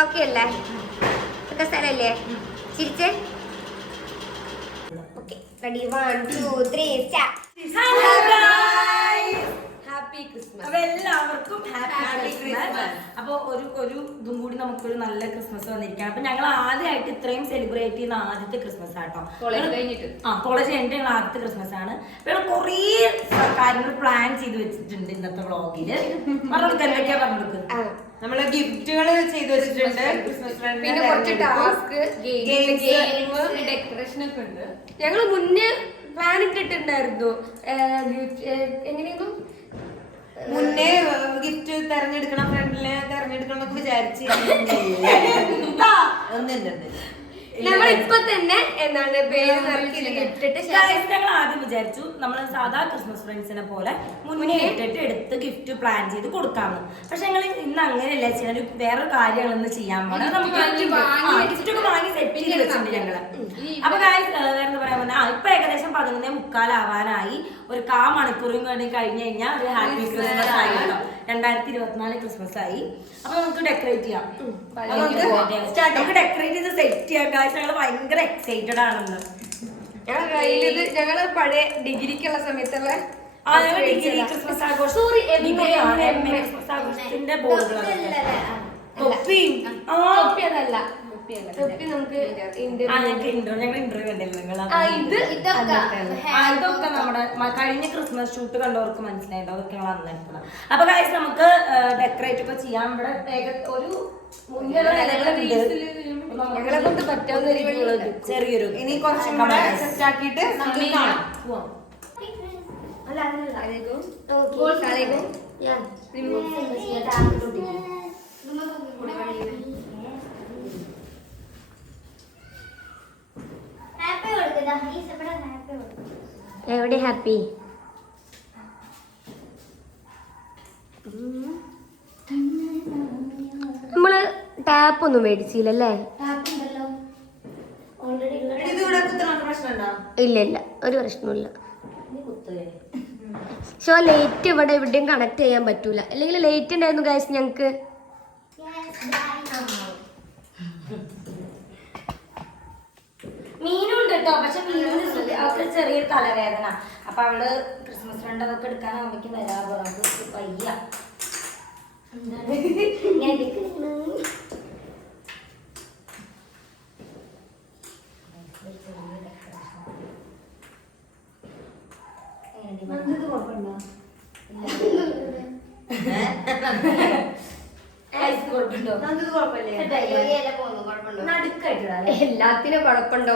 Okay അല്ലേ? ഒക്കെ സ്ഥലല്ലേ? ചിരിച്ചേ. Okay ready 1 2 3 start. Hello guys, happy Christmas. അപ്പോൾ എല്ലാവർക്കും ഹാപ്പി ക്രിസ്മസ്. അപ്പോൾ ഒരു ഇതും കൂടി നമുക്കൊരു നല്ല ക്രിസ്മസ് വന്നിരിക്കുകയാണ്. അപ്പോൾ ഞങ്ങൾ ആദ്യമായിട്ട് ഇത്രയും സെലിബ്രേറ്റ് ചെയ്യുന്ന ആദ്യത്തെ ക്രിസ്മസ് ആട്ടോ. കോളേജ് കഴിഞ്ഞിട്ട് ഞങ്ങൾ ആദ്യത്തെ ക്രിസ്മസ് ആണ്. അപ്പോൾ കുറേ കാര്യങ്ങൾ പ്ലാൻ ചെയ്ത് വെച്ചിട്ടുണ്ട് ഇന്നത്തെ വ്ളോഗില്. പറഞ്ഞെടുക്കുക എന്തൊക്കെയാ പറഞ്ഞെടുക്കുക. നമ്മള് ഗിഫ്റ്റുകൾ ചെയ്ത് വെച്ചിട്ടുണ്ട്. ക്രിസ്മസ് പിന്നെ കുറച്ച് ടാസ്ക്, ഡെക്കറേഷൻ ഒക്കെ ഉണ്ട്. ഞങ്ങള് മുന്നേ പ്ലാൻ ഇട്ടിട്ടുണ്ടായിരുന്നു. എങ്ങനെയായിരുന്നു മുന്നേ ഗിഫ്റ്റ് തെരഞ്ഞെടുക്കണം, ഫ്രണ്ടിലെ തെരഞ്ഞെടുക്കണം എന്നൊക്കെ വിചാരിച്ച് നമ്മളിപ്പൊ തന്നെ എന്താണ് പേര് ഇട്ടിട്ട് ഞങ്ങൾ ആദ്യം വിചാരിച്ചു നമ്മൾ സാധാ ക്രിസ്മസ് ഫ്രണ്ട്സിനെ പോലെ മുന്നേ ഇട്ടിട്ട് എടുത്ത് ഗിഫ്റ്റ് പ്ലാൻ ചെയ്ത് കൊടുക്കാമെന്ന്. പക്ഷെ ഞങ്ങൾ ഇന്ന് അങ്ങനെയല്ല ചെയ്യാൻ, വേറെ കാര്യങ്ങളൊന്ന് ചെയ്യാൻ പാടില്ല. ഗിഫ്റ്റ് ഒക്കെ വാങ്ങി സെറ്റ് ചെയ്ത് വെച്ചിട്ടുണ്ട് ഞങ്ങള്. അപ്പൊ വേറെ പറയാൻ പറഞ്ഞാൽ ഇപ്പൊ ഏകദേശം 11:45 ആവാനായി. ഒരു 1/4 മണിക്കൂറും കഴിഞ്ഞ് കഴിഞ്ഞാൽ ഒരു ഹാപ്പി ക്രിസ്മസ് ആയി കേട്ടോ. 2024 ക്രിസ്മസ് ആയി. അപ്പൊ നമുക്ക് ഡെക്കറേറ്റ് ചെയ്യാം. നമുക്ക് ഡെക്കറേറ്റ് ചെയ്ത് സെറ്റ് ചെയ്യാം. ഞങ്ങള് ഭയങ്കര എക്സൈറ്റഡ് ആണെന്ന്. ഞങ്ങള് പഴയ ഡിഗ്രിക്കുള്ള സമയത്തുള്ള ഡിഗ്രി ക്രിസ്മസ് ആഘോഷത്തിന്റെ ബോർഡുകളൊക്കെ തൊപ്പിയതല്ല. തൊപ്പി നമുക്ക് ഞങ്ങൾ ഇന്റർവ്യൂ കണ്ടില്ല. ഇതൊക്കെ നമ്മുടെ കഴിഞ്ഞ ക്രിസ്മസ് ഷൂട്ട് കണ്ടവർക്ക് മനസ്സിലായിട്ടോ. അതൊക്കെ ഞങ്ങൾ അന്നെടുക്കണം. അപ്പൊ ഗൈസ് നമുക്ക് ഡെക്കറേറ്റ് ഒക്കെ ചെയ്യാം. ഇവിടെ ഒരു ഞങ്ങളെ കൊണ്ട് പറ്റാവുന്ന രീതിയിലുള്ള ചെറിയൊരു ഇനി കുറച്ചും കൂടെ സെറ്റ് ആക്കിയിട്ട് നമുക്ക് കാണാം. എവിടെ ഹാപ്പി? നമ്മള് ടാപ്പ് ഒന്നും മേടിച്ചില്ലല്ലേ? ഇല്ല ഇല്ല, ഒരു പ്രശ്നമില്ല. പക്ഷെ ലൈറ്റ് ഇവിടെ എവിടെയും കണക്ട് ചെയ്യാൻ പറ്റൂല. അല്ലെങ്കിൽ ലൈറ്റ് ഉണ്ടായിരുന്നു ഗൈസ് ഞങ്ങക്ക്. മീനുണ്ട് കേട്ടോ. പക്ഷെ മീനിന് അവർക്ക് ചെറിയൊരു തലവേദന. അപ്പൊ അവള് ക്രിസ്മസ് ഫ്രണ്ട് അതൊക്കെ എടുക്കാനാകുമ്പോഴേക്ക് വരാറ് നമുക്ക് പയ്യ. എല്ലാത്തിനും കുഴപ്പമുണ്ടോ?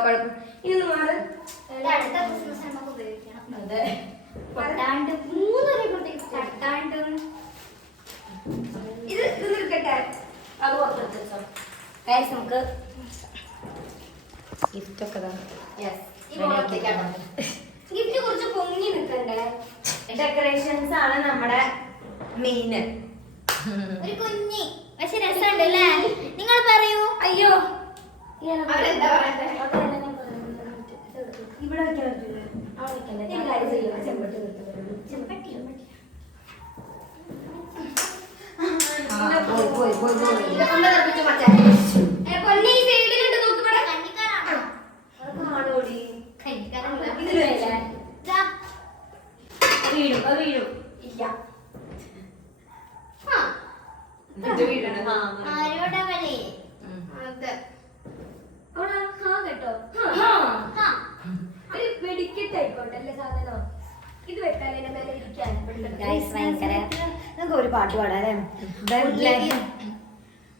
ഇനി മാറ്. ഇത് നിൽക്കട്ടെ. നമുക്ക് ഗിഫ്റ്റ് ഒക്കെ ഗിഫ്റ്റ് കുറച്ച് പൊങ്ങി നിൽക്കണ്ടേ? ഡെക്കറേഷൻസ് ആണ് നമ്മുടെ മെയിന്. ഒരു കുഞ്ഞി പക്ഷെ രസമുണ്ടല്ലേ? നിങ്ങൾ പറയൂ. അയ്യോ അവരെന്താ പറയണ്ടേ? ഇവിടെ വെക്കാൻ പറ്റില്ല. ഒരു പാട്ട് പാടാല്ലേ?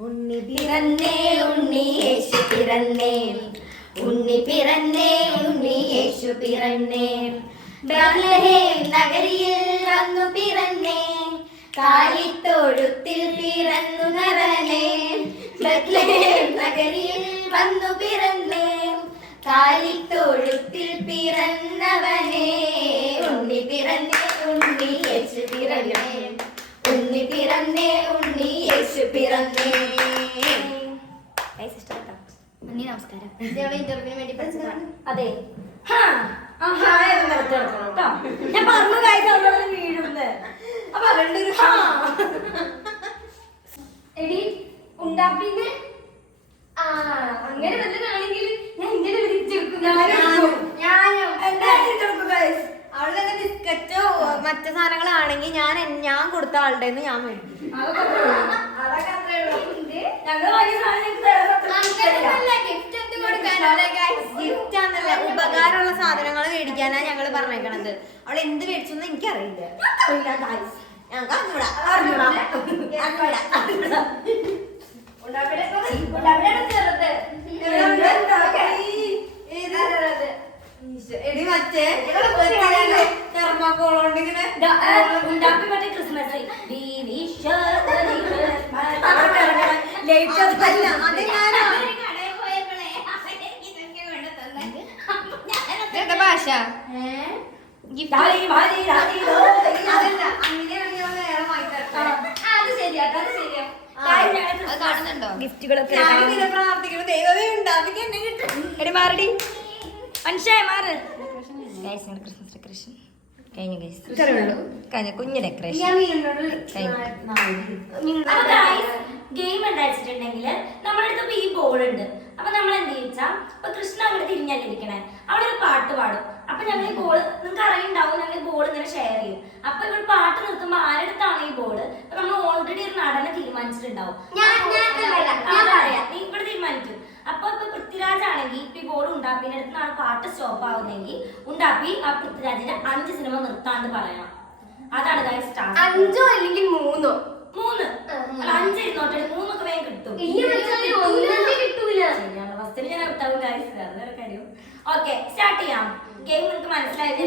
ഉണ്ണി പിറന്നേ ഉണ്ണി യേശു പിറന്നേ, ഉണ്ണി പിറന്നേ ഉണ്ണി യേശു പിറന്നേ, ബേത്ലഹേം നഗരിയിൽ വന്നു പിറന്നേ, കാലിത്തൊഴുത്തിൽ പിറന്നു നരനേ. ബേത്ലഹേം നഗരിയിൽ വന്നു പിറന്നേ, കാലിത്തൊഴുത്തിൽ പിറന്നവനേ. ഉണ്ണി പിറന്നേ ഉണ്ണി യേശു പിറന്നേ, ഉണ്ണി പിറന്നേ ഉണ്ണി യേശു പിറന്നേ. ഉണ്ണി നമസ്കാരം. ഇന്റർവ്യൂവിന് വേണ്ടി പഠിച്ചതാണ്. അതെ. ഞാൻ പറഞ്ഞു കാര്യം വീഴുന്നത്. അപ്പൊ അവരുടെ ഒരു എടി ഉണ്ടാപ്പിന്ന് അങ്ങനെ വല്ലതാണെങ്കിൽ ഞാൻ ഇങ്ങനെ തിരിച്ചെടുക്കും. അവള് തന്നെ ബിസ്ക്കറ്റോ മറ്റു സാധനങ്ങളാണെങ്കിൽ ഞാൻ കൊടുത്ത ആളുടെ ഞാൻ മേടിക്കും. ഗിഫ്റ്റ് ആണല്ല, ഉപകാരമുള്ള സാധനങ്ങൾ മേടിക്കാനാ ഞങ്ങള് പറഞ്ഞേക്കണത്. അവൾ എന്ത് മേടിച്ചൊന്നും എനിക്കറിയില്ല. എടി മറ്റേ തെർമാക്കോളോണ്ട് ഇങ്ങനെ ഉണ്ടാക്കി മറ്റേ ക്രിസ്മസ് ഭാഷ കാണുന്നുണ്ടോ ഗിഫ്റ്റുകളൊക്കെ പ്രാർത്ഥിക്കണം, ദൈവമേ ഉണ്ടാക്കി എന്നെ കിട്ടും. എടി മാറടി മനുഷ്യ മാറ്. ക്രിസ്മസ് ഡെക്കറേഷൻ കഴിഞ്ഞു കഴിഞ്ഞ കുഞ്ഞു ഡെക്കറേഷൻ ഗെയിം എന്താ വെച്ചിട്ടുണ്ടെങ്കിൽ നമ്മുടെ അടുത്ത് ഈ ബോൾ ഉണ്ട്. അപ്പൊ നമ്മൾ എന്ത് ചോദിച്ചാൽ ഇപ്പൊ കൃഷ്ണ അങ്ങോട്ട് തിരിഞ്ഞാലിരിക്കണേ, അവിടെ ഒരു പാട്ട് പാടും. അപ്പൊ ഞങ്ങൾ ഈ ബോള് നിങ്ങൾക്ക് അറിയുണ്ടാവും, ഞങ്ങൾ ഈ ബോൾ ഇങ്ങനെ ഷെയർ ചെയ്യും. അപ്പൊ ഇവിടെ പാട്ട് നിർത്തുമ്പോൾ ആരെടുത്താണ് ഈ ബോള് നമ്മൾ ഓൾറെഡി ഒരു നടനെ തീരുമാനിച്ചിട്ടുണ്ടാവും. നീ ഇവിടെ തീരുമാനിക്കും. അപ്പൊ ഇപ്പൊ പൃഥ്വിരാജ് ആണെങ്കിൽ ഇപ്പൊ ഈ ബോൾ ഉണ്ടാപ്പിന്റെ അടുത്താണ് പാട്ട് സ്റ്റോപ്പ് ആവുന്നെങ്കിൽ ഉണ്ടാപ്പി ആ പൃഥ്വിരാജിന്റെ 5 സിനിമ നിർത്താണ്ട് പറയണം. അതാണ് ഗൈസ് ടാസ്ക്. 5 അല്ലെങ്കിൽ 3 3 5 ഇരുന്നോട്ടെ, 3 ഒക്കെ വേഗം കിട്ടും. കിട്ടൂല. ഫസ്റ്റിൽ ഞാൻ ഔട്ടാവും ഗൈസ്, വേറെ കാര്യം. ഓക്കെ സ്റ്റാർട്ട് ചെയ്യാം. ഗെയിം നിങ്ങൾക്ക് മനസ്സിലായില്ലേ?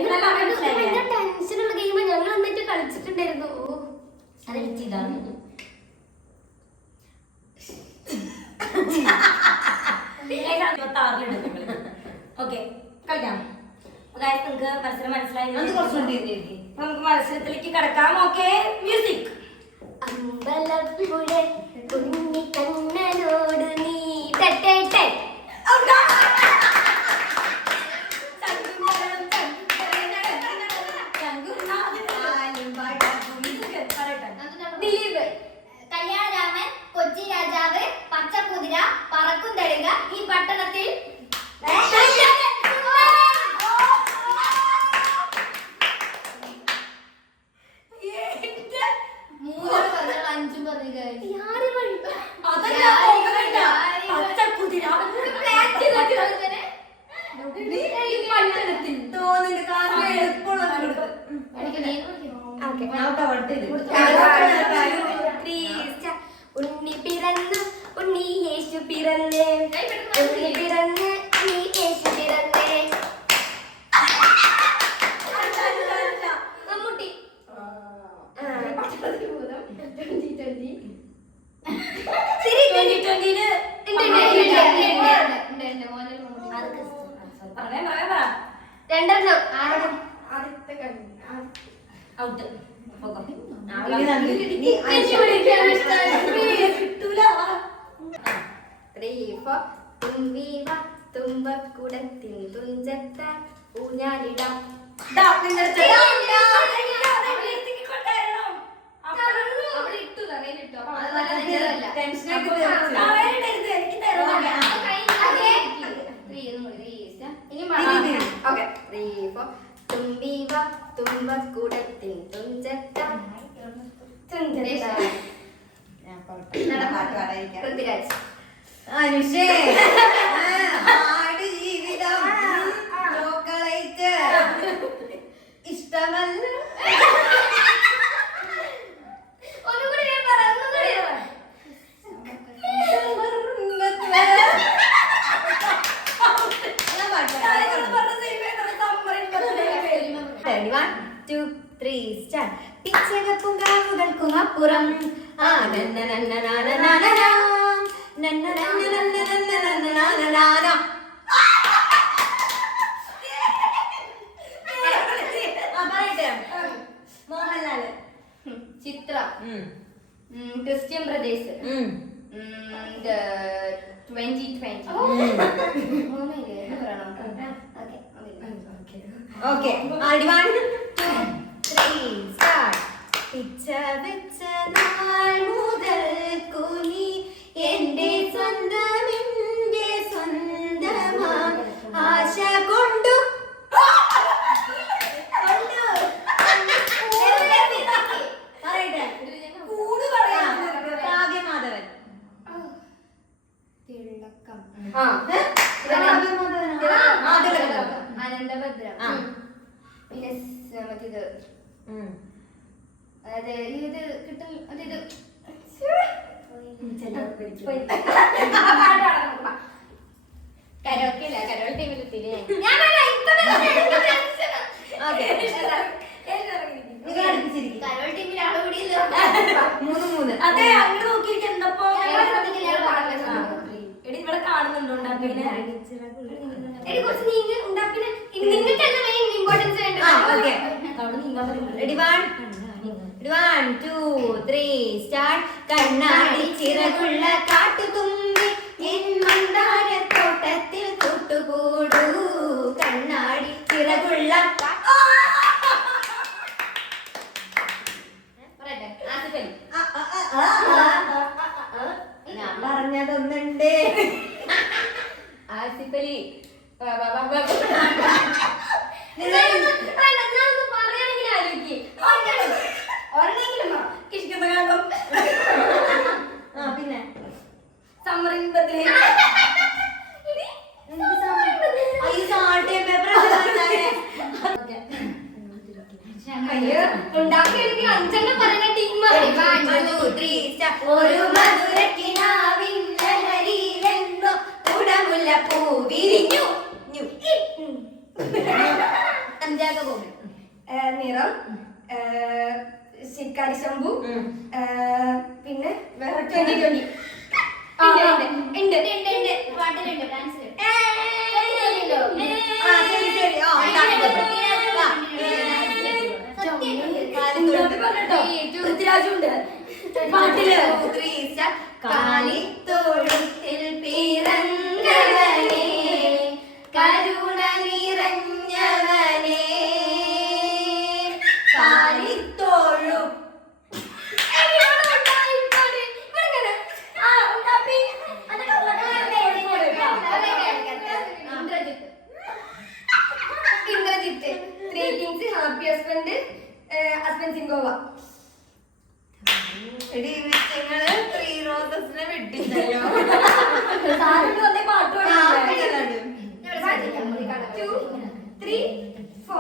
ടെൻഷനുള്ള ഗെയിം ഞങ്ങൾ എന്നിട്ട് കളിച്ചിട്ടുണ്ടായിരുന്നു. ഇതാണ് ഓക്കെ കളിക്കാം. നിങ്ങൾക്ക് മത്സരം മനസ്സിലായി? നമുക്ക് മത്സരത്തിലേക്ക് കടക്കാം. Okay music. അമ്പലപ്പുഴ കുഞ്ഞിക്കണ്ണനോട് നീ ദിലീപ്. കല്യാണരാമൻ, കൊച്ചി രാജാവ്, പച്ചക്കുതിര, പറക്കും തളിക, ഈ പട്ടണത്തിൽ ഉണ്ണി പിറന്നു ഉണ്ണി യേശു പിറന്നേ, ഉണ്ണി പിറന്ന് ഉണ്ണി യേശു പിറന്നേ. മമ്മൂട്ടി. രണ്ടെണ്ണം. ഔട്ട്. തുമ്പക്കുടത്തിൻ തുഞ്ചത്ത ഊഞ്ഞാലിടാം. തുമ്പക്കുടത്തിൻ തുഞ്ചത്ത പൃഥ്വിരാജ്. അനുഷേ ജീവിതം ചോക്കളേറ്റ് ഇഷ്ടമല്ല. ഒന്നുകൂടി ഞാൻ പറയാം. പിച്ചകപ്പും കാവുകൾക്കും അപ്പുറം മോഹൻലാല്, ചിത്ര, ക്രിസ്ത്യൻ ബ്രദേഴ്സ്, 2020. ഓക്കെ പിച്ച വെച്ച നാൾ മുതൽ കുനി ആ അനന്തഭദ്രം. പിന്നെ മറ്റേത് അതായത് ഇത് കിട്ടും മറ്റേത് കരോക്കെ ഇല്ല കരോൾ ടീമിലെത്തില്ലേ കരോൾ ടീമിൽ ആള് കൂടിയല്ലോ. 3-3 അതെ അങ്ങോട്ട് നോക്കിയിരിക്കും എന്തപ്പോ എടി ഇവിടെ കാണുന്നുണ്ടോ ഉണ്ടാക്കിനെ കുറച്ച് നീങ്ങ ഉണ്ടാക്കുന്ന നിങ്ങൾക്കല്ല മെയിൻ ഇമ്പോർട്ടൻസ് വേണ്ടത്. അവിടെ നീങ്ങാൻ പറ്റും റെഡി 1 2 3 സ്റ്റാർട്ട്. കണ്ണാടി ചിറകുള്ള കാട്ടുതുമ്പി എൻ മന്ദാരത്തോട്ടത്തിൽ കൂട്ടുകൂടൂ. കണ്ണാടി ചിറകുള്ള ഞാൻ പറഞ്ഞതൊന്നുണ്ട്. ആസിഫലി പിന്നെ സമ്മറിൻപത്തിലെ ഉണ്ടാക്കിയെടുക്കി 5 പറയുന്ന ടീം ഒരു മധുരക്കിനാവിൻ ലഹരിയിലെന്നോ കുടമുല്ല പൂ വിരിഞ്ഞു. അഞ്ചാക പോകും. നിറം ശിക്കാരി ശംഭു പിന്നെ വേറെ 2020 ഉണ്ട് പാട്ടിലുണ്ട് ഡാൻസ്. പൃഥ്വിരാജുണ്ട് പാട്ടില് കാലിത്തോഴത്തിൽ പിറന്നവനേ കരുണ നിറഞ്ഞവനേ കാലിത്തോഴും Indrajith 3 kings happy husband husband സിംഗോവ. നിങ്ങള് 3 റോസസിനെ വിട്ടില്ലല്ലോ. പാട്ട് 2 3 4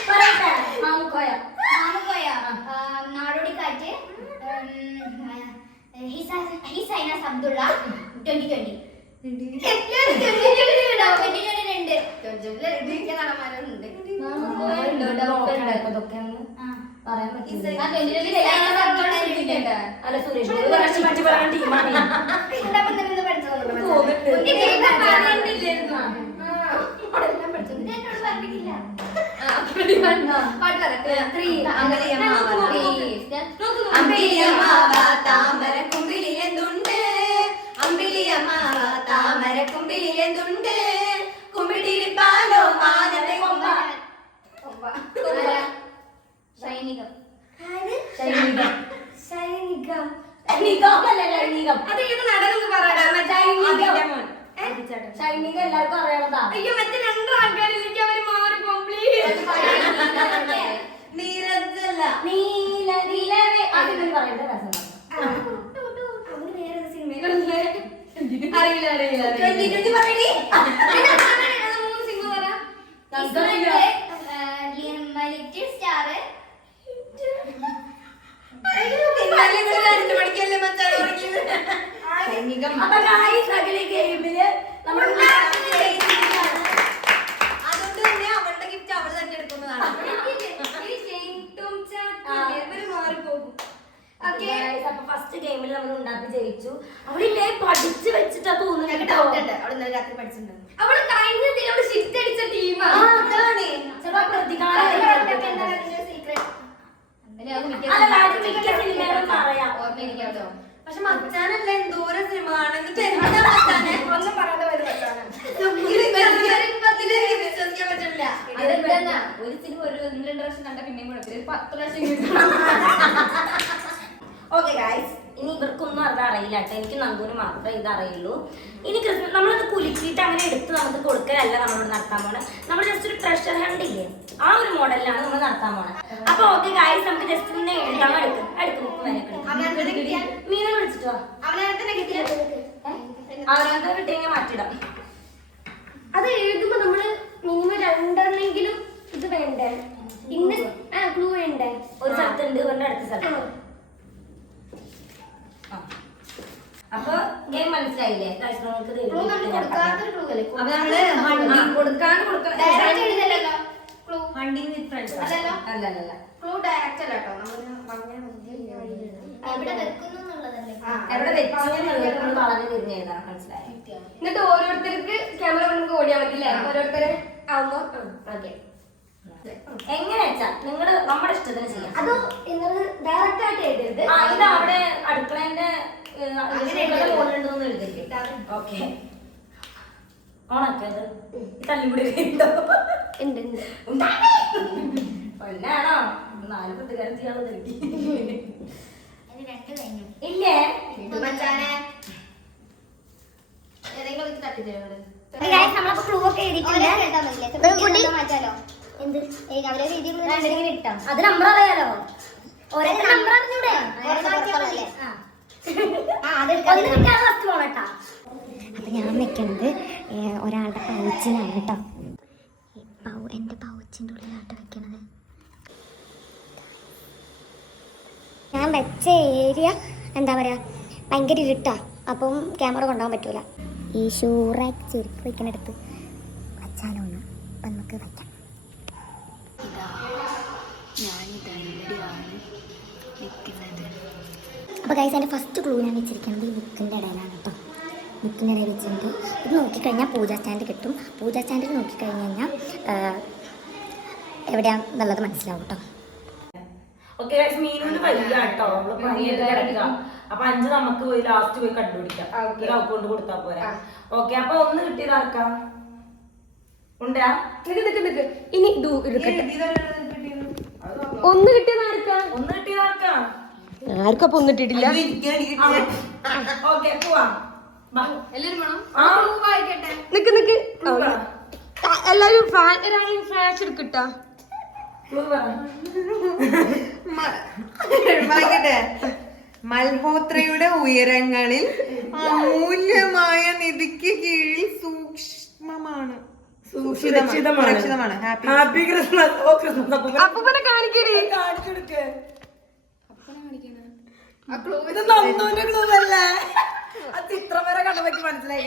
ഓക്കെ മാമുക്കോയ നാടോടിക്കാറ്റ് ഹിസൈനസ് അബ്ദുള്ള 2020 പറയാൻ പറ്റില്ല ആ അല്ല സുരേഷ് ഒരു വർഷം മറ്റു പറയാൻ ടീമാണ് താമരക്കുമ്പിലെന്തുണ്ട് കുമ്പിടിയിൽ പാലോ മാനത്തെ കൊമ്പ സൈനികം സൈനികം സൈനികം സൈനികമല്ല സൈനികം അത് ഏത് നടനെന്ന് പറയണം സൈനികം എല്ലാവർക്കും അറിയണതാ അയ്യോ മറ്റേ രണ്ടു ആൾക്കാരിലേക്ക് അവര് മാറി നീരജല്ല നീല നിലവേ അതിന് പറയേണ്ട രസം അവന് വേറെ സിനിമ അറിയില്ല അറിയില്ല 2020 പറയണി മൂന്ന് സിനിമ പറ സ്റ്റാർ പഠിക്കല്ലേ മച്ചാൻ സൈനികം അപ്പൊ സകല ഗെയിമില് നമ്മൾ അതുകൊണ്ട് തന്നെ അവളുടെ ഗിഫ്റ്റ് അവൾ തന്നെ എടുക്കുന്നതാണ് അപ്പൊ ഫസ്റ്റ് ഗെയിമിൽ നമ്മൾ ഉണ്ടാക്കി ജയിച്ചു അവളില്ലേ പഠിച്ചു വെച്ചിട്ടാ തോന്നുന്നു അവള് രാത്രി പഠിച്ചിട്ടുണ്ട് അവള് കഴിഞ്ഞ അവള് ഷിഫ്റ്റ് അടിച്ച ടീമാണ് അതാണ് ചിലപ്പോ പ്രതികാരം മിക്ക സിനിമകളും അറിയാം ഓർമ്മയിരിക്കാട്ടോ പക്ഷെ മച്ചാനല്ല എന്തോരം സിനിമ ആണെങ്കിൽ എന്താ മച്ചാനെ ഒന്നും പറയാതെ വരും വിശ്വസിക്കാൻ പറ്റില്ല ഒരു സിനിമ ഒരു 1-2 പ്രാവശ്യം കണ്ട പിന്നെയും കുഴപ്പമില്ല 10 പ്രാവശ്യം. ഓക്കെ ഗൈസ്, ഇനി ഇവർക്കൊന്നും അത് അറിയില്ല കേട്ടോ. എനിക്ക് നന്ദൂന് മാത്രമേ ഇത് അറിയുള്ളൂ. ഇനി ക്രിസ്മസ് നമ്മളത് കുലുക്കിയിട്ട് അങ്ങനെ എടുത്ത് നമുക്ക് കൊടുക്കലല്ല നമ്മളോട് നടത്താൻ പോണേ. നമ്മൾ ജസ്റ്റ് ഒരു ട്രഷർ ഹണ്ട് ഇല്ലേ, ആ ഒരു മോഡലിലാണ് നമ്മൾ നടത്താൻ പോണേ. അപ്പൊ ഓക്കെ ഗൈസ്, നമുക്ക് ജസ്റ്റ് ഒന്ന് എഴുതാൻ എടുക്കും മീനെ വിളിച്ചിട്ടോ അവനകത്ത് കിട്ടിയ മാറ്റിടാം. അത് എഴുതുമ്പോ നമ്മള് മിനിമം 2 ഇത് വേണ്ടേ, ഇന്ന് ക്ലൂ വേണ്ടേ. ഒരു സ്ഥലത്തുണ്ട്, ഒരെണ്ണം അടുത്ത സ്ഥലത്ത്. അപ്പൊ ഗെയിം മനസ്സിലായില്ലേ? എവിടെ വെച്ചു പറഞ്ഞു തിരിഞ്ഞെഴുതാൻ മനസ്സിലായി. എന്നിട്ട് ഓരോരുത്തർക്ക് ക്യാമറ കൊണ്ട് ഓടിയാൽ മതില്ലേ? ഓരോരുത്തരെ ആവുമ്പോ ഓക്കെ. എങ്ങനെ വെച്ചാ നിങ്ങള് നമ്മുടെ ഇഷ്ടത്തിന് ചെയ്യാം. അത് ഡയറക്റ്റ് ആയിട്ട് എഴുതരുത്. ഇത് അവിടെ അടുക്കളേന്റെ മുകളിലുണ്ടോന്ന് എഴുതിക്കും. ഓക്കെ, ഓണാക്കിയത് തല്ലിമുടി പൊന്നാണോ? 4 പ്രതികാരം ചെയ്യാതെ ഇല്ലേ? നമ്മളപ്പോ ക്ലൂ ഒക്കെ എഴുതിയിട്ടുണ്ട്. അത് നമ്പർ അറിയാലോ, ഓരോരുത്തർ നമ്പർ അറിഞ്ഞൂടെ? അപ്പൊ ഞാൻ വെക്കണത് ഒരാളുടെ പൗച്ചിനാണ് കേട്ടോ. എന്റെ പൗച്ചിന്റെ ഉള്ളിലാട്ട് വെക്കണത്. ഞാൻ വെച്ച ഏരിയ എന്താ പറയാ, ഭയങ്കര ഇരുട്ടാ, അപ്പം ക്യാമറ കൊണ്ടുപോകാൻ പറ്റൂല. ഈ ഷൂറാക്കി ചെരുപ്പ് വെക്കണടുത്ത് വച്ചാലോ ഒന്ന്, അപ്പം നമുക്ക് വയ്ക്കാം. അപ്പോൾ ഗൈസ്, എൻ്റെ ഫസ്റ്റ് ക്ലൂ ഞാൻ വെച്ചിരിക്കുന്നത് ഈ ബുക്കിൻ്റെ ഇടയിലാണ് കേട്ടോ. ബുക്കിൻ്റെ ഇടയിൽ വെച്ചിട്ടുണ്ട്. ഇത് നോക്കിക്കഴിഞ്ഞാൽ പൂജാ സ്റ്റാൻഡ് കിട്ടും. പൂജാ സ്റ്റാൻഡിൽ നോക്കിക്കഴിഞ്ഞ് കഴിഞ്ഞാൽ എവിടെയാണെന്നുള്ളത് മനസ്സിലാവും കേട്ടോ. ഓക്കെ ഗൈസ്, മീനൂന് വയ്യ കേട്ടോ, അവള് പണിയൊക്കെ കിടക്കുക. അപ്പൊ 5 നമുക്ക് പോയി ലാസ്റ്റ് പോയി കണ്ടുപിടിക്കാം. കൊണ്ട് കൊടുത്താ പോരാ. ഓക്കെ, അപ്പൊ 1 കിട്ടിയത് ആർക്കാ? ഉണ്ടാ ഇനി എടുക്കട്ടെ. 1 കിട്ടിയത് ആർക്കാ? 1 കിട്ടിയത് ആർക്കാ? ആർക്കപ്പൊ 1 കിട്ടിയിട്ടില്ല. ഓക്കെ, പോവാം. നിക്ക് എല്ലാരും ഫ്ലാഷ് എടുക്കട്ടാ. മൽഹോത്രയുടെ ഉയരങ്ങളിൽ അമൂല്യമായ നിധിക്ക് കീഴിൽ സൂക്ഷ്മമാണ്. Happy Christmas. ഓ ക്രിസ്മസ് അപ്പനെ കാണിക്കണേ. കാണിച്ചെടുക്കേ. ഇത് നന്ദൂന്റെ ക്ലൂ അല്ലേ? ആ ചിത്രം വരെ കണ്ടവയ്ക്ക് മനസ്സിലായി.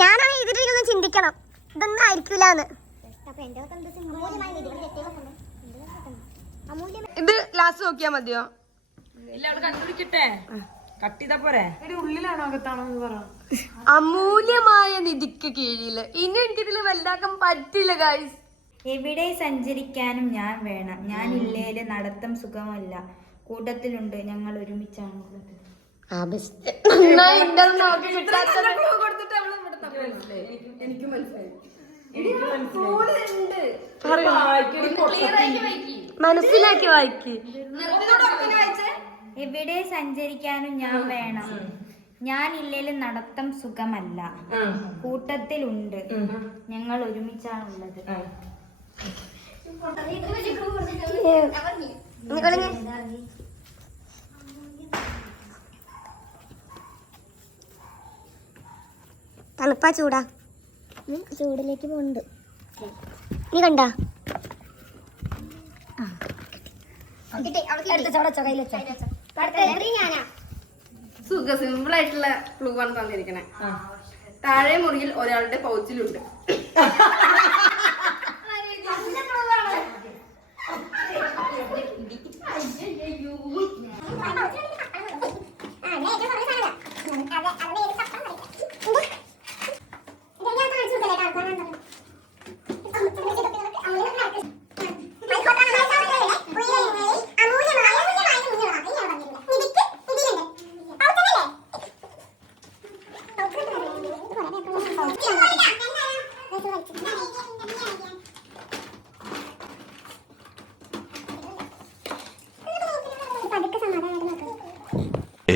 ഞാനാണ് ഇതിലൊന്നും ചിന്തിക്കണം, ഇതൊന്നും ആയിരിക്കില്ലാന്ന്. ഇത് ലാസ്റ്റ് നോക്കിയാ മതിയോ? എല്ലാവരും കണ്ടുപിടിക്കട്ടെ. കട്ട് ചെയ്താ പോരെ? ഉള്ളിലാണോ അകത്താണോ എന്ന് പറ. അമൂല്യമായ നിധിക്ക് കീഴില്. ഇനി എനിക്കിതിൽ വലുതാക്കാൻ പറ്റില്ല ഗൈസ്. എവിടെ സഞ്ചരിക്കാനും ഞാൻ വേണം, ഞാൻ ഇല്ലേല് നടത്തം സുഖമല്ല, കൂട്ടത്തിലുണ്ട് ഞങ്ങൾ ഒരുമിച്ചാണുള്ളത്. മനസ്സിലാക്കി വായിക്ക്. എവിടെ സഞ്ചരിക്കാനും ഞാൻ വേണം, ഞാൻ ഇല്ലേലും നടത്തം സുഖമല്ല, കൂട്ടത്തിലുണ്ട് ഞങ്ങൾ ഒരുമിച്ചാണുള്ളത്. തണുപ്പാ ചൂടാ? ചൂടിലേക്ക് പോകുന്നുണ്ട്. നീ കണ്ടാ? സിമ്പിൾ ആയിട്ടുള്ള ക്ലൂ ആണ് തന്നിരിക്കണേ. താഴെ മുറിയിൽ ഒരാളുടെ പൗച്ചിലുണ്ട്.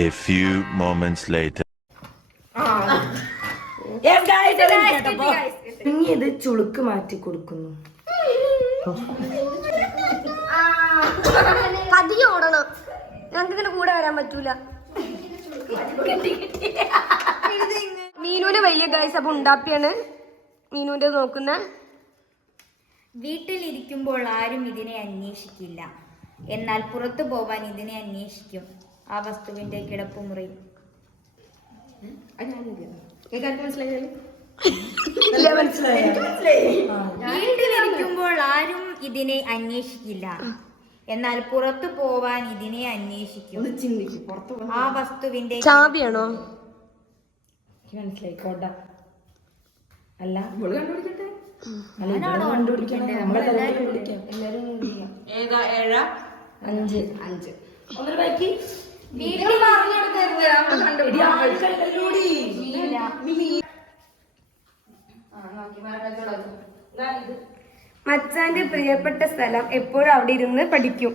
A few moments later. Yes, guys, ഇനി ഇത് ചുളുക്ക് മാറ്റി കൊടുക്കുന്നു. പതിയെ ഓടണം, ഞങ്ങൾക്ക് ഇങ്ങനെ കൂടെ വരാൻ പറ്റൂല. മീനുവിന്റെ വലിയ ഗൈസ് അപ്പൊ ഉണ്ടാപ്പിയാണ് മീനുവിന്റെ നോക്കുന്ന. വീട്ടിലിരിക്കുമ്പോൾ ആരും ഇതിനെ അന്വേഷിക്കില്ല, എന്നാൽ പുറത്തു പോവാൻ ഇതിനെ അന്വേഷിക്കും. ആ വസ്തുവിന്റെ കിടപ്പുമുറി. വീട്ടിലിരിക്കുമ്പോൾ ആരും ഇതിനെ അന്വേഷിക്കില്ല, എന്നാൽ പുറത്തു പോവാൻ ഇതിനെ അന്വേഷിക്കും. ആ വസ്തുവിന്റെ ചാവിയാണോ? മനസ്സിലായി. കൊട അല്ല, ഞാനാണോ കണ്ടുപിടിക്കേണ്ടത്? നമ്മളെല്ലാരും ഏതാ? 7 5 ഒന്നര ബാക്കി. മച്ചാന്റെ പ്രിയപ്പെട്ട സ്ഥലം എപ്പോഴും അവിടെ ഇരുന്ന് പഠിക്കും.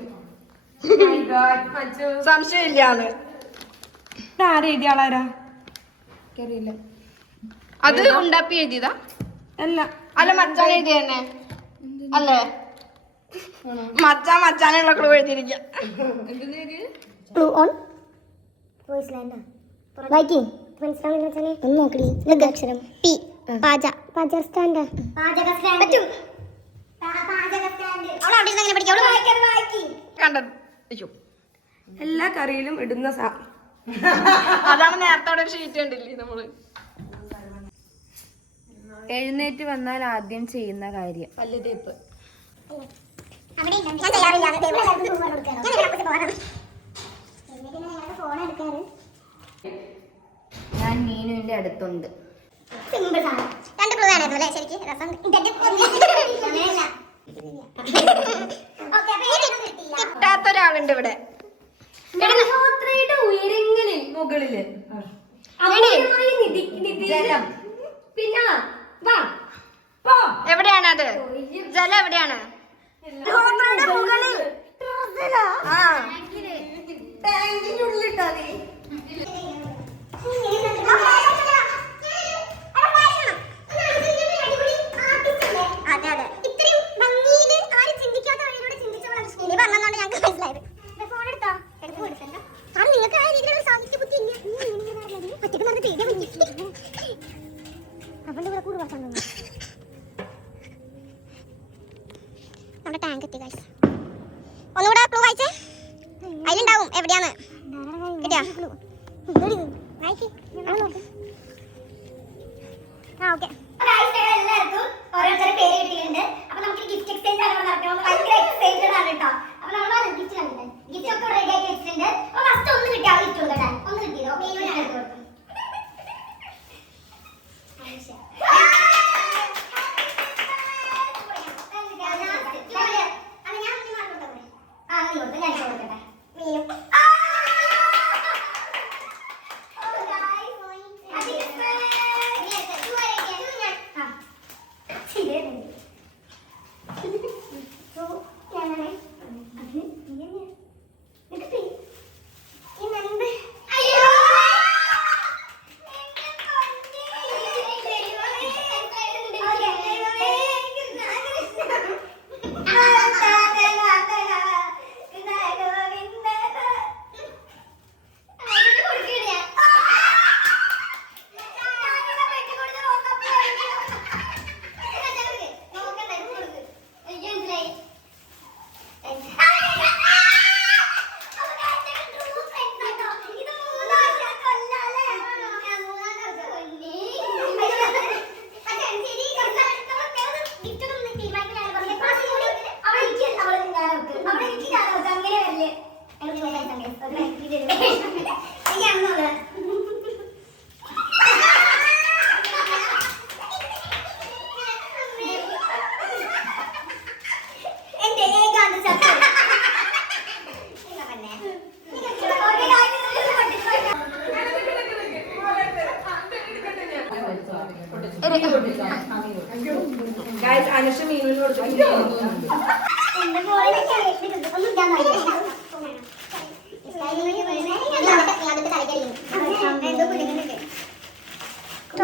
സംശയമില്ലാന്ന്. ആരെ എഴുതിയ ആളാരാ? അത് ഉണ്ടാപ്പി എഴുതിയതാ? അല്ല അല്ല, മച്ചാൻ എഴുതിയ തന്നെ അല്ലേ? മച്ചാനുള്ള ക്ലൂ എഴുതിയിരിക്ക. Clue on voice land viking മനസ്സിലാവില്ല വെച്ചാൽ ഒന്ന് നോക്കടി. അക്ഷരം പി. പാച പാചക സ്റ്റാൻഡ്. പാചക സ്റ്റാൻഡ് പറ്റും. പാചക സ്റ്റാൻഡ് അവൾ അവിടെ ഇരുന്ന് എങ്ങനെ പഠിക്കും? അവൾ വായിക്കാൻ വായിക്കി കണ്ടത്. അയ്യോ, എല്ലാ കറിയിലും ഇടുന്ന അതാണ് നേരത്തെ അവിടെ ഒരു ഷീറ്റ് കണ്ടില്ലേ നമ്മള്. എഴുന്നേറ്റ് വന്നാൽ ആദ്യം ചെയ്യുന്ന കാര്യം പല്ല് തേപ്പ്. അവിടെ ഞാൻ ചെയ്യാറില്ല. ഫോൺ എടുക്കാറ് ഞാൻ മീനുവിന്റെ അടുത്തുണ്ട്. സിമ്പിൾ ആണ്. 2 ക്ലൂ ആയിരുന്നു അല്ലേ? ശരിക്കും രസം കിട്ടാത്തൊരാളുണ്ട് ഇവിടെ. ഉയരങ്ങളിൽ മുകളില് ജലം. പിന്നെ എവിടെയാണ് അത്? ജലം എവിടെയാണ്? മുകളിൽ. ടാങ്കിനുള്ളിട്ടാ നീ. അതെ അതെ, ഇത്രയും ഭംഗിയിൽ ആരും ചിന്തിക്കാത്ത വഴിയിലൂടെ ചിന്തിച്ചവളാണ് പറഞ്ഞതുകൊണ്ട് ഞങ്ങൾക്ക് മനസ്സിലായത്. ഫോൺ എടുത്തോ? എടുത്ത് കൊടുക്കണ്ട. കാരണം നിങ്ങൾക്ക് ആ രീതിയിലുള്ള സാഹിത്യ ബുദ്ധി ഇല്ല. ഒറ്റക്ക് നടന്ന് പേടിയാ അവന്റെ കൂടെ കൂടെ വർഷം നമ്മുടെ ടാങ്ക് എത്തി ഗൈസ്. ഒന്നുകൂടെ ക്ലൂ വായിച്ചേ, അതിലുണ്ടാവും എവിടെയാണ്. കിട്ടിയാ? ആ ഓക്കെ. എല്ലാവർക്കും ഓരോരുത്തരുടെ പേര് കിട്ടിയിട്ടുണ്ട്. അപ്പൊ നമുക്ക് ഗിഫ്റ്റ് എക്സ്ചേഞ്ച് ആണ് നടക്കുന്നത്. ഭയങ്കര എക്സൈറ്റഡ് ആണ് കേട്ടോ. അപ്പൊ നമ്മൾ ഗിഫ്റ്റ് കണ്ടില്ലേ, ഗിഫ്റ്റ് ഒക്കെ റെഡി ആക്കി വെച്ചിട്ടുണ്ട്. അപ്പൊ ഫസ്റ്റ് ഒന്ന് കിട്ടിയ ആൾ ഗിഫ്റ്റ് കൊടുക്കട്ടെ. ഒന്ന് കിട്ടിയത് ഓക്കെ. അനുഷ മീനിന് കൊടുത്തു. ഒന്നും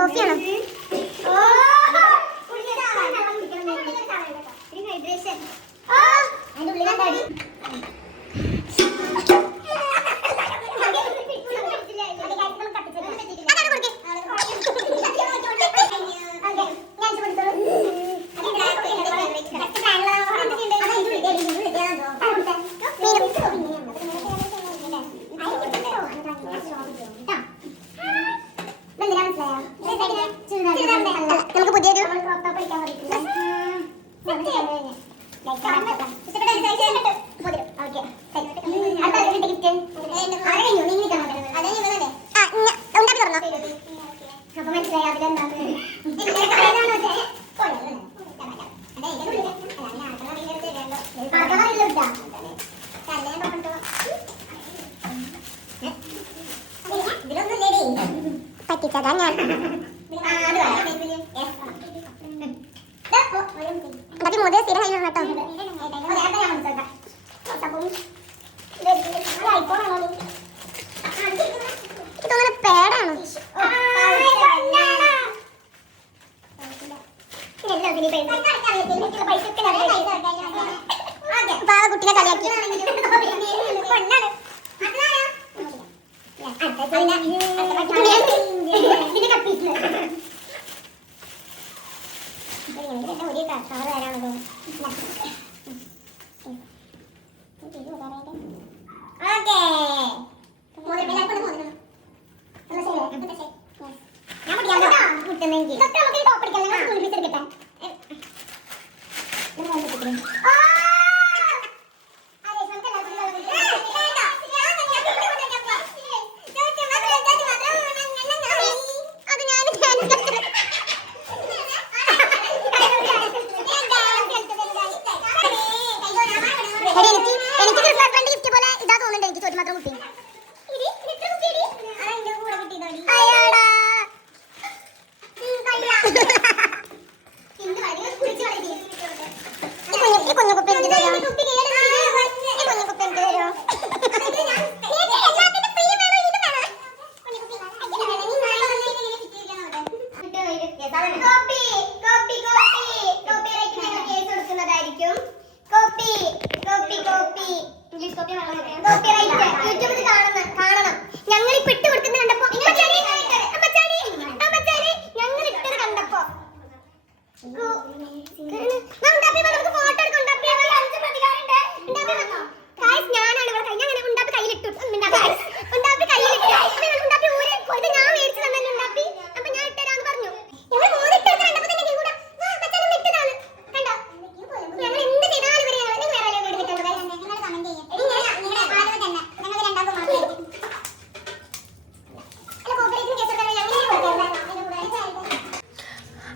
ട്രോഫിയാണോ? നമുക്ക് പുതിയൊരു അപ്പൊ മനസ്സിലായി അതിലെന്താണ് പറ്റിച്ചതാ ഞാൻ അതൊക്കെ മോദി സ്ഥിരം കഴിഞ്ഞു കേട്ടോ. തോന്നുന്നു പേടാണോ? പാവ കുട്ടിനെ കളിയാക്കി.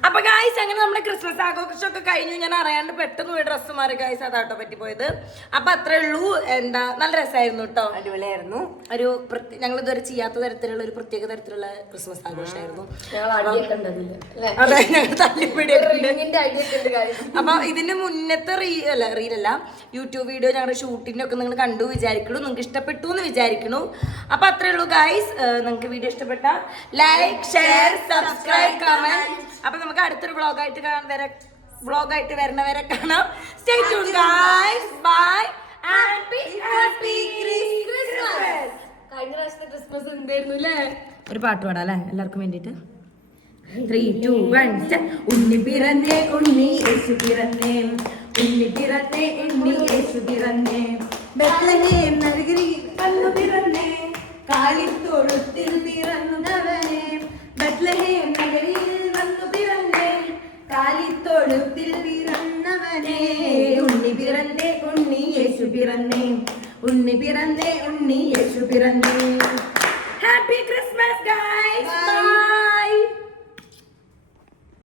അപ്പൊ ഗായ്സ് അങ്ങനെ നമ്മുടെ ക്രിസ്മസ് ആഘോഷമൊക്കെ കഴിഞ്ഞു. ഞാൻ അറിയാണ്ട് പെട്ടെന്ന് പോയി ഡ്രസ്സ് മാറി ഗായ്സ്, അതാട്ടോ പറ്റിപ്പോയത്. അപ്പൊ അത്രേ ഉള്ളൂ. എന്താ നല്ല രസമായിരുന്നു കേട്ടോ, അടിപൊളിയായിരുന്നു. ഒരു ഞങ്ങൾ ഇതുവരെ ചെയ്യാത്ത തരത്തിലുള്ള ഒരു പ്രത്യേക തരത്തിലുള്ള ക്രിസ്മസ് ആഘോഷമായിരുന്നു. അതെ, ഞങ്ങൾ തല്ലിപ്പിടിയൊക്കെ. അപ്പൊ ഇതിന്റെ മുന്നത്തെ റീലല്ല യൂട്യൂബ് വീഡിയോ ഞങ്ങളുടെ ഷൂട്ടിന്റെ ഒക്കെ നിങ്ങൾ കണ്ടു വിചാരിക്കണു, നിങ്ങൾക്ക് ഇഷ്ടപ്പെട്ടു എന്ന് വിചാരിക്കണു. അപ്പൊ അത്രേ ഉള്ളൂ ഗായ്സ്. നിങ്ങൾക്ക് വീഡിയോ ഇഷ്ടപ്പെട്ട ലൈക്ക്, ഷെയർ, സബ്സ്ക്രൈബ്, കമന്റ്. അപ്പൊ നമുക്ക് അടുത്തൊരു വ്ളോഗായിട്ട് വരണവരെ കാണാം. Stay tune guys. Bye. Happy Christmas. കഴിഞ്ഞ പ്രാവശ്യത്തെ ക്രിസ്മസ് എന്തായിരുന്നു അല്ലേ? ഒരു പാട്ട് പാടാം അല്ലേ എല്ലാവർക്കും വേണ്ടിട്ട്. 3, 2, 1 ഉണ്ണി പിറന്നേ ഉണ്ണി യേശു പിറന്നേ, ഉണ്ണി പിറന്നേ ഉണ്ണി യേശു പിറന്നേ, ബെത്ലഹേം നഗരിയിൽ വന്നു പിറന്നേ, കാലിത്തൊഴുത്തിൽ പിറന്നവനെ, ബെത്ലഹേം നഗരിയിൽ വന്നു പിറന്നേ, കാലിത്തൊഴുത്തിൽ പിറന്നവനെ, ഉണ്ണി പിറന്നേ ഉണ്ണി യേശു പിറന്നേ, ഉണ്ണി പിറന്നേ ഉണ്ണി യേശു പിറന്നേ. Happy Christmas guys.